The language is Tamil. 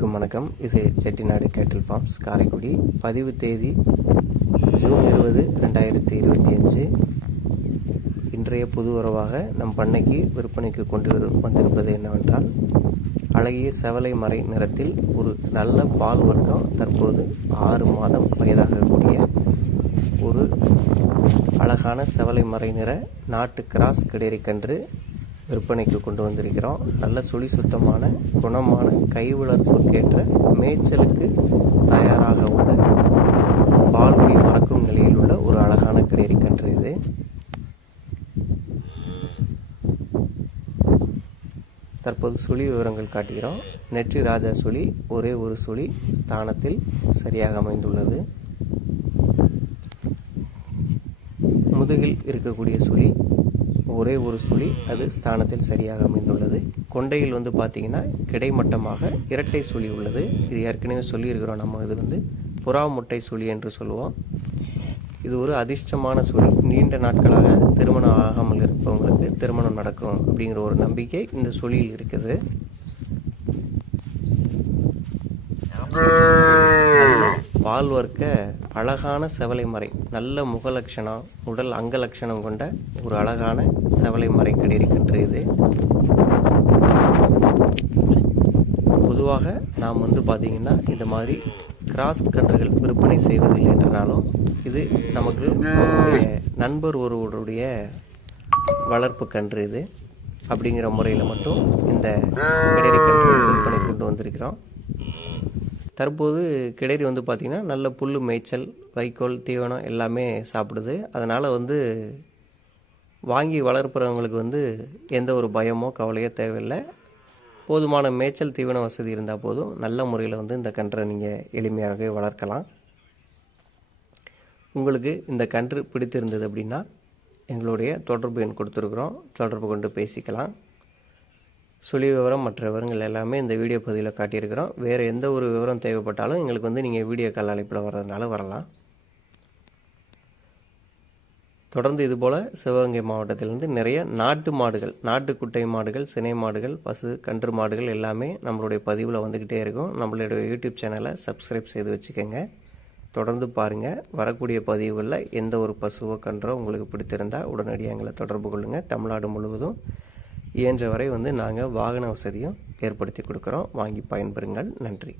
அனைவருக்கும் வணக்கம். இது செட்டிநாடு கேட்டில் ஃபார்ம்ஸ் காரைக்குடி. பதிவு தேதி ஜூன் இருபது ரெண்டாயிரத்தி இருபத்தி அஞ்சு. இன்றைய புது உறவாக நம் பண்ணைக்கு விற்பனைக்கு கொண்டு வந்திருப்பது என்னவென்றால் அழகிய செவலை மறை நிறத்தில் ஒரு நல்ல பால் வர்க்கம் தற்போது ஆறு மாதம் வயதாகக்கூடிய ஒரு அழகான செவலை மறை நிற நாட்டு கிராஸ் கிடைரி கன்று விற்பனைக்கு கொண்டு வந்திருக்கிறோம். நல்ல சுழி சுத்தமான குணமான கை வளர்ப்புக்கேற்ற மேய்ச்சலுக்கு தயாராக உள்ள பால்குடி மறக்கும் நிலையில் உள்ள ஒரு அழகான கிடைரி கன்று இது. தற்போது சுழி விவரங்கள் காட்டுகிறோம். நெற்றி ராஜா சுழி ஒரே ஒரு சுழி ஸ்தானத்தில் சரியாக அமைந்துள்ளது. முதுகில் இருக்கக்கூடிய சுழி ஒரே ஒரு சுழி அது ஸ்தானத்தில் சரியாக அமைந்துள்ளது. கொண்டையில் வந்து பார்த்தீங்கன்னா கிடைமட்டமாக இரட்டை சுழி உள்ளது. இது ஏற்கனவே சொல்லியிருக்கிறோம். நம்ம இது வந்து புறா முட்டை சுழி என்று சொல்லுவோம். இது ஒரு அதிர்ஷ்டமான சுழி. நீண்ட நாட்களாக திருமணம் ஆகாமல் இருப்பவங்களுக்கு திருமணம் நடக்கும் அப்படிங்கிற ஒரு நம்பிக்கை இந்த சுழியில் இருக்குது. பால் வர்க்க அழகான செவலை மறை. நல்ல முகலட்சணம் உடல் அங்க லட்சணம் கொண்ட ஒரு அழகான செவலை மறை கிடைக்கின்ற இது பொதுவாக நாம் வந்து பார்த்தீங்கன்னா இந்த மாதிரி கிராஸ் கன்றுகள் விற்பனை செய்வதில்லை என்றனாலும் இது நமக்கு நண்பர் ஒருவருடைய வளர்ப்பு கன்று இது. அப்படிங்கிற முறையில் மட்டும் இந்த கிடரி விற்பனை கொண்டு வந்திருக்கிறோம். தற்போது கிடரி வந்து பார்த்திங்கன்னா நல்ல புல் மேய்ச்சல் வைக்கோல் தீவனம் எல்லாமே சாப்பிடுது. அதனால் வந்து வாங்கி வளர்ப்புறவங்களுக்கு வந்து எந்த ஒரு பயமோ கவலையோ தேவையில்லை. போதுமான மேய்ச்சல் தீவன வசதி இருந்தால் போதும். நல்ல முறையில் வந்து இந்த கன்றை நீங்கள் எளிமையாகவே வளர்க்கலாம். உங்களுக்கு இந்த கன்று பிடித்திருந்தது அப்படின்னா எங்களுடைய தொடர்பு எண் கொடுத்துருக்குறோம். தொடர்பு கொண்டு பேசிக்கலாம். சுழி விவரம் மற்ற விவரங்கள் எல்லாமே இந்த வீடியோ பதிவில் காட்டியிருக்கிறோம். வேறு எந்த ஒரு விவரம் தேவைப்பட்டாலும் எங்களுக்கு வந்து நீங்கள் வீடியோ கால் அழைப்பில் வர்றதுனால வரலாம். தொடர்ந்து இதுபோல் சிவகங்கை மாவட்டத்திலிருந்து நிறைய நாட்டு மாடுகள் நாட்டு குட்டை மாடுகள் சினை மாடுகள் பசு கன்று மாடுகள் எல்லாமே நம்மளுடைய பதிவில் வந்துக்கிட்டே இருக்கும். நம்மளுடைய யூடியூப் சேனலை சப்ஸ்கிரைப் செய்து வச்சுக்கோங்க. தொடர்ந்து பாருங்கள் வரக்கூடிய பதிவுகளில் எந்த ஒரு பசுவோ கன்றோ உங்களுக்கு பிடித்திருந்தால் உடனடியாக எங்களை தொடர்பு கொள்ளுங்கள் தமிழ்நாடு முழுவதும் இயன்ற வரை வந்து நாங்கள் வாகன வசதியும் ஏற்படுத்தி கொடுக்குறோம். வாங்கி பயன்பெறுங்கள். நன்றி.